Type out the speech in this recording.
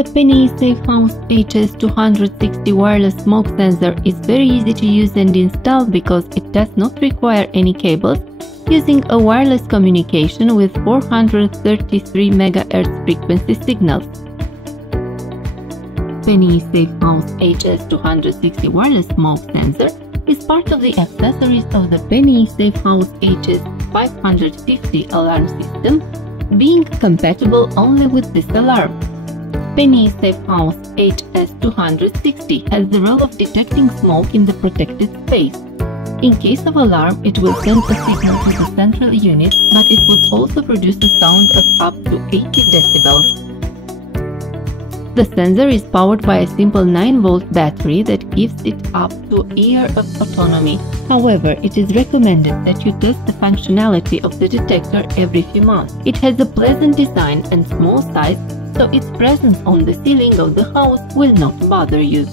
The Penny SafeHouse HS260 wireless smoke sensor is very easy to use and install because it does not require any cables, using a wireless communication with 433 MHz frequency signals. Penny SafeHouse HS260 wireless smoke sensor is part of the accessories of the Penny SafeHouse HS550 alarm system, being compatible only with this alarm. Penny SafeHouse HS260 has the role of detecting smoke in the protected space. In case of alarm, it will send a signal to the central unit, but it will also produce a sound of up to 80 decibels. The sensor is powered by a simple 9-volt battery that gives it up to a year of autonomy. However, it is recommended that you test the functionality of the detector every few months. It has a pleasant design and small size, so its presence on the ceiling of the house will not bother you.